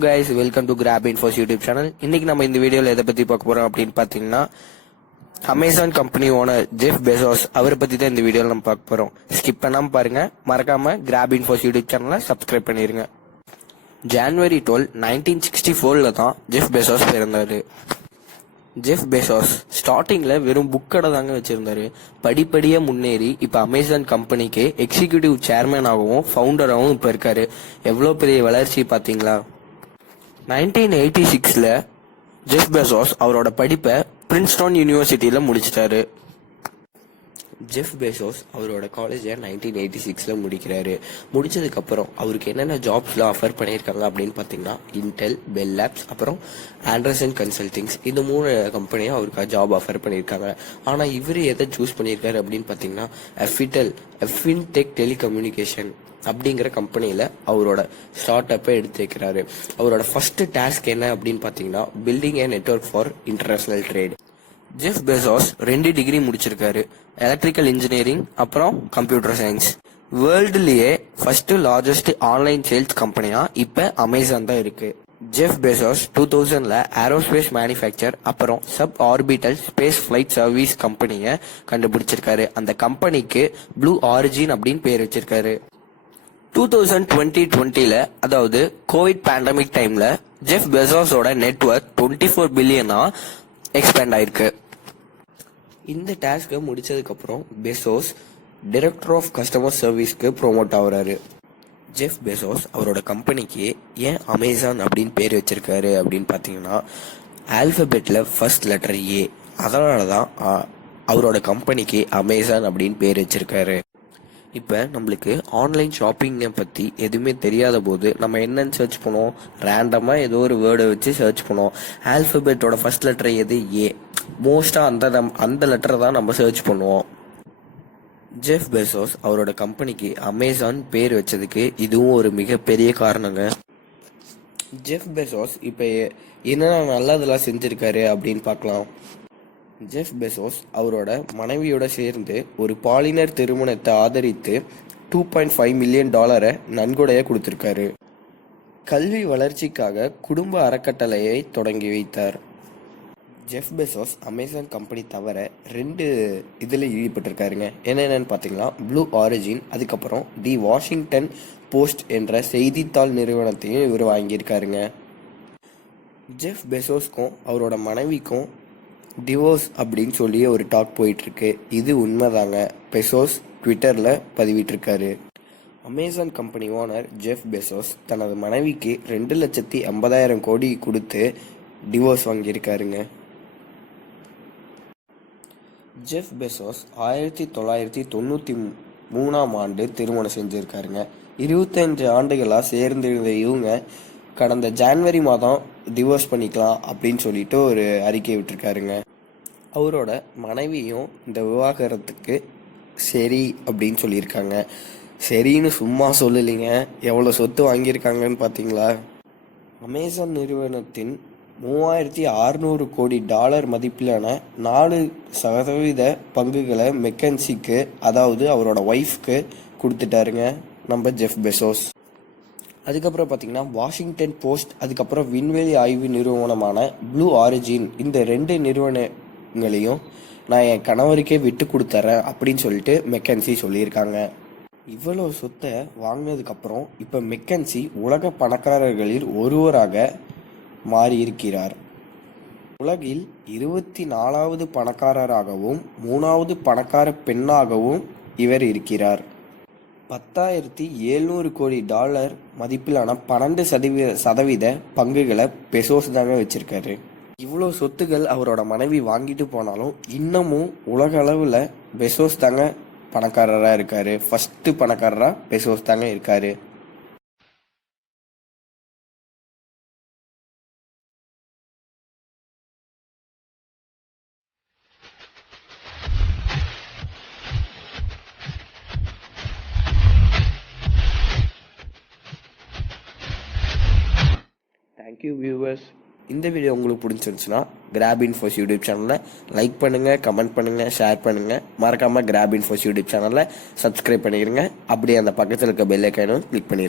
guys, welcome to Grab Infos YouTube channel. இன்னைக்கு நம்ம இந்த வீடியோல எதை பத்தி பார்க்க போறோம் அப்படின்னு பாத்தீங்கன்னா Amazon company owner Jeff Bezos அவரை பத்தி தான் இந்த வீடியோல நம்ம பார்க்க போறோம். ஸ்கிப் பண்ணாம பாருங்க. மறக்காம Grab Infos YouTube சேனலை சப்ஸ்கிரைப் பண்ணிருங்க. January 12, 1964ல தான் ஜெஃப் பெசோஸ் பிறந்தாரு. ஜெஃப் பெசோஸ் ஸ்டார்டிங்ல வெறும் புக் கடை தாங்க வச்சிருந்தாரு. படிப்படியா முன்னேறி இப்ப அமேசான் கம்பெனிக்கு எக்ஸிகியூட்டிவ் சேர்மேனாகவும் ஃபவுண்டராகவும் இப்ப இருக்காரு. எவ்வளவு பெரிய வளர்ச்சி பாத்தீங்களா. 1986ல ஜெஃப் பெசோஸ் அவரோட படிப்பை பிரின்ஸ்டன் யூனிவர்சிட்டியில முடிச்சிட்டாரு. ஜெஃப் பெசோஸ் அவரோட காலேஜை 1986ல முடிக்கிறாரு. முடிச்சதுக்கு அப்புறம் அவருக்கு என்னென்ன ஜாப்ஸ்லாம் ஆஃபர் பண்ணியிருக்காங்க அப்படின்னு பார்த்தீங்கன்னா இன்டெல், பெல் லேப்ஸ், அப்புறம் ஆண்டர்சன் கன்சல்டிங்ஸ், இந்த 3 கம்பெனியும் அவருக்கு ஜாப் ஆஃபர் பண்ணியிருக்காங்க. ஆனால் இவர் எதை சூஸ் பண்ணியிருக்காரு அப்படின்னு பார்த்தீங்கன்னா எஃபின்டெக் டெலிகம்யூனிகேஷன் அப்படிங்கிற கம்பெனியில அவரோட ஸ்டார்ட் அப்பை எடுத்து வைக்கிறாரு. அவரோட ஃபர்ஸ்ட் டாஸ்க் என்ன அப்படின்னு பார்த்தீங்கன்னா building a network for international trade. Jeff Bezos 2 degree முடிச்சிருக்காரு. எலக்ட்ரிக்கல் இன்ஜினியரிங் அப்புறம் கம்ப்யூட்டர் சயின்ஸ். வேர்ல்டுலயே ஃபர்ஸ்ட் லார்ஜஸ்ட் ஆன்லைன் சேல்ஸ் கம்பெனியா இப்ப அமேசான் தான் இருக்கு. ஜெஃப் பெசோஸ் 2000ல ஏரோஸ்பேஸ் மேனுஃபேக்சர் அப்புறம் sub orbital space flight service கம்பெனியை கண்டுபிடிச்சிருக்காரு. அந்த கம்பெனிக்கு ப்ளூ ஆரிஜின் அப்படின்னு பேர் வச்சிருக்காரு. 2020ல அதாவது கோவிட் பேண்டமிக் டைம்ல ஜெஃப் பெசோஸோட நெட்வொர்க் 24 பில்லியனா எக்ஸ்பேண்ட் ஆயிருக்கு. இந்த டாஸ்கை முடிச்சதுக்கு அப்புறம் பெசோஸ் டைரக்டர் ஆஃப் கஸ்டமர் சர்வீஸ்க்கு ப்ரோமோட் ஆகுறாரு. ஜெஃப் பெசோஸ் அவரோட கம்பெனிக்கு ஏன் அமேசான் அப்படின்னு பேர் வச்சிருக்காரு அப்படின்னு பார்த்தீங்கன்னா ஆல்பபெட்ல ஃபர்ஸ்ட் லெட்டர் ஏ, அதனால தான் அவரோட கம்பெனிக்கு அமேசான் அப்படின்னு பேர் வச்சிருக்காரு. இப்போ நம்மளுக்கு ஆன்லைன் ஷாப்பிங்கை பற்றி எதுவுமே தெரியாத போது நம்ம என்னன்னு சர்ச் பண்ணுவோம், ரேண்டமாக ஏதோ ஒரு வேர்டை வச்சு சர்ச் பண்ணுவோம். ஆல்பபெட்டோட ஃபர்ஸ்ட் லெட்டர் எது ஏ, மோஸ்ட்டாக அந்த லெட்டரை தான் நம்ம சர்ச் பண்ணுவோம். ஜெஃப் பெசோஸ் அவரோட கம்பெனிக்கு அமேசான் பேர் வச்சதுக்கு இதுவும் ஒரு மிகப்பெரிய காரணங்க. ஜெஃப் பெசோஸ் இப்போ என்னென்ன நல்லதெல்லாம் செஞ்சிருக்காரு அப்படின்னு பார்க்கலாம். ஜெஃப் பெசோஸ் அவரோட மனைவியோட சேர்ந்து ஒரு பாலினர் திருமணத்தை ஆதரித்து $2.5 மில்லியன் நன்கொடையை கொடுத்திருக்காரு. கல்வி வளர்ச்சிக்காக குடும்ப அறக்கட்டளையை தொடங்கி வைத்தார். ஜெஃப் பெசோஸ் அமேசான் கம்பெனி தவிர 2 இதில் ஈடுபட்டிருக்காருங்க. என்னென்னு பார்த்தீங்கன்னா ப்ளூ ஆரிஜின், அதுக்கப்புறம் தி வாஷிங்டன் போஸ்ட் என்ற செய்தித்தாள் நிறுவனத்தையும் இவர் வாங்கியிருக்காருங்க. ஜெஃப் பெசோஸ்க்கும் அவரோட மனைவிக்கும் டிவோர்ஸ் அப்படின்னு சொல்லி ஒரு டாக் போயிட்டு இருக்கு. இது உண்மைதாங்க. பெசோஸ் ட்விட்டர்ல பதிவிட்டிருக்காரு. Amazon company owner Jeff Bezos தனது மனைவிக்கு 2,80,000 கோடி கொடுத்து டிவோர்ஸ் வாங்கியிருக்காருங்க. ஜெஃப் பெசோஸ் 1993ஆம் ஆண்டு திருமணம் செஞ்சிருக்காருங்க. 25 ஆண்டுகளா சேர்ந்திருந்த இவங்க கடந்த ஜான்வரி மாதம் டிவோர்ஸ் பண்ணிக்கலாம் அப்படின்னு சொல்லிட்டு ஒரு அறிக்கை விட்டுருக்காருங்க. அவரோட மனைவியும் இந்த விவாகரத்துக்கு சரி அப்படின்னு சொல்லியிருக்காங்க. சரின்னு சும்மா சொல்லலைங்க, எவ்வளோ சொத்து வாங்கியிருக்காங்கன்னு பார்த்தீங்களா. அமேசான் நிறுவனத்தின் $3,600 கோடி மதிப்பிலான 4% பங்குகளை மெக்கன்சிக்கு, அதாவது அவரோட ஒய்ஃப்க்கு கொடுத்துட்டாருங்க நம்ம ஜெஃப் பெசோஸ். அதுக்கப்புறம் பார்த்தீங்கன்னா வாஷிங்டன் போஸ்ட், அதுக்கப்புறம் விண்வெளி ஆய்வு நிறுவனமான ப்ளூ ஆரிஜின், இந்த 2 நிறுவனங்களையும் நான் என் கணவருக்கே விட்டு கொடுத்துறேன் அப்படின்னு சொல்லிட்டு மெக்கன்சி சொல்லியிருக்காங்க. இவ்வளோ சொத்தை வாங்கினதுக்கப்புறம் இப்போ மெக்கன்சி உலக பணக்காரர்களில் ஒருவராக மாறி இருக்கிறார். உலகில் 24வது பணக்காரராகவும் 3வது பணக்கார பெண்ணாகவும் இவர் இருக்கிறார். $10,700 கோடி மதிப்பிலான 12% பங்குகளை பெசோஸ் தாங்க வச்சிருக்காரு. இவ்வளோ சொத்துகள் அவரோட மனைவி வாங்கிட்டு போனாலும் இன்னமும் உலக அளவில் பெசோஸ் தாங்க பணக்காரராக இருக்காரு. ஃபர்ஸ்ட் பணக்காரராக பெசோஸ் தாங்க இருக்காரு. Thank you viewers. இந்த வீடியோ உங்களுக்கு பிடிச்சிருந்துச்சுன்னா கிராப் இன்ஃபோஸ் யூடியூப் சேனலில் லைக் பண்ணுங்கள், கமெண்ட் பண்ணுங்கள், ஷேர் பண்ணுங்கள். மறக்காமல் கிராப் இன்ஃபோஸ் யூடியூப் சேனலில் சப்ஸ்கிரைப் பண்ணிடுங்க. அப்படியே அந்த பக்கத்தில் இருக்க பெல் ஐக்கானும் கிளிக் பண்ணிடுங்க.